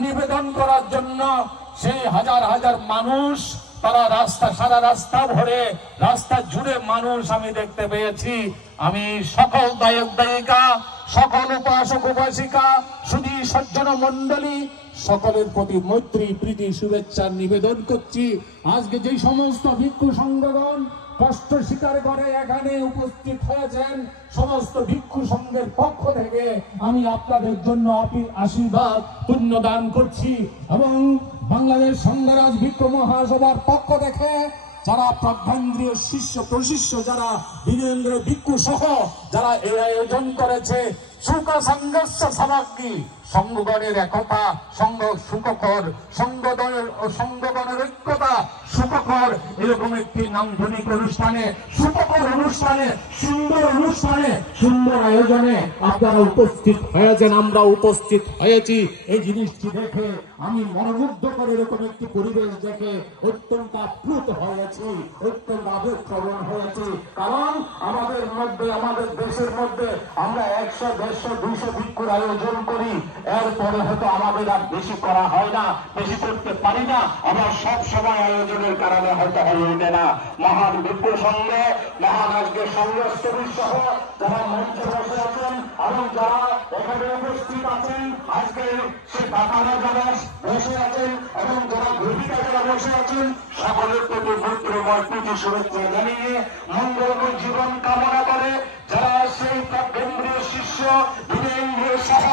নিবেদন করার জন্য সেই হাজার হাজার মানুষ তারা সারা রাস্তা ভরে রাস্তা জুড়ে মানুষ আমি দেখতে পেয়েছি। আমি সকল দায়ক দায়িকা, সকল উপাসক উপাসিকা, শুধু সজ্জন মন্ডলী সকলের প্রতি মৈত্রী প্রীতি শুভেচ্ছা নিবেদন করছি। আজকে যে সমস্ত ভিক্ষু সংঘগণ কষ্ট স্বীকার করে এখানে উপস্থিত হয়েছেন, সমস্ত ভিক্ষু সংঘের পক্ষ থেকে আমি আপনাদের জন্য আশীর্বাদ পুণ্যদান করছি। এবং বাংলাদেশ সংঘরাজ ভিক্ষু মহাসভার পক্ষ থেকে যারা প্রজ্ঞান্দ্রীয় শিষ্য প্রশিষ্য, যারা বীরেন্দ্র ভিক্ষু সহ যারা এই আয়োজন করেছে, সুখ সংঘর্ষ সামগ্রী সংঘগণের একতা, সংঘ সুখকর, সংঘগণের ঐক্যতা সুখকর, এরকম একটি নান্দনিক অনুষ্ঠানে, সুখকর অনুষ্ঠানে, সুন্দর অনুষ্ঠানে, সুন্দর আয়োজনে আপনারা উপস্থিত হয়েছেন, আমরা উপস্থিত হয়েছি। এই জিনিসটি দেখে আমি মনোমুগ্ধ করে এরকম একটি পরিবেশ দেখে অত্যন্ত আপ্লুত হয়েছি, অত্যন্ত আবেগপ্রবণ হয়েছি। কারণ আমাদের মধ্যে, আমাদের দেশের মধ্যে আমরা 100, 150, 200 ভিক্ষুর আয়োজন করি, এরপরে হয়তো আমাদের আর বেশি করা হয় না, বেশি করতে পারি না, আবার সব সময় আয়োজনের কারণে হয়তো হয়ে ওঠে না। মহান ভিক্ষু সঙ্গে, মহান আজকে সংঘস্থলী সহ যারা মঞ্চে বসে আছেন এবং যারা এখানে উপস্থিত আছেন, আজকে সে কাকারা যারা বসে আছেন এবং যারা ভূমিকা যারা বসে আছেন, সকলের প্রতি মৈত্রময় প্রীতি শুভেচ্ছা জানিয়ে মঙ্গলময় জীবন কামনা করে যারা সেই কেন্দ্রীয় শিষ্য বীরেন্দ্র সহ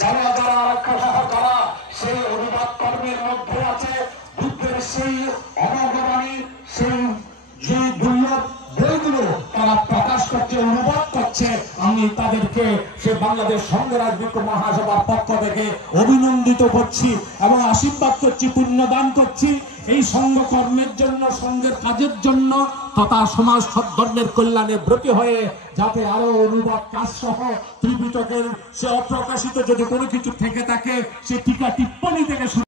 যারা যারা আরক্ষা সহ যারা সেই অনুবাদ কর্মের মধ্যে আছে, বুদ্ধের সেই অনগবাণী, সেই যে দুর্লভ বইগুলো তারা প্রকাশ করছে, অনুবাদ করছে, আমি তাদেরকে সে বাংলাদেশ সংঘরাজ ভিক্ষু মহাসভার পক্ষ থেকে অভিনন্দিত করছি এবং আশীর্বাদ করছি, পুণ্যদান করছি। এই সংঘ কর্মের জন্য, সংঘের কাজের জন্য তথা সমাজ সদ্ধর্মের কল্যাণে ব্রতী হয়ে যাতে আরো অনুবাদ কাজ সহ ত্রিপিটকের সে অপ্রকাশিত যদি কোনো কিছু থেকে থাকে, সে টিকা টিপ্পণী থেকে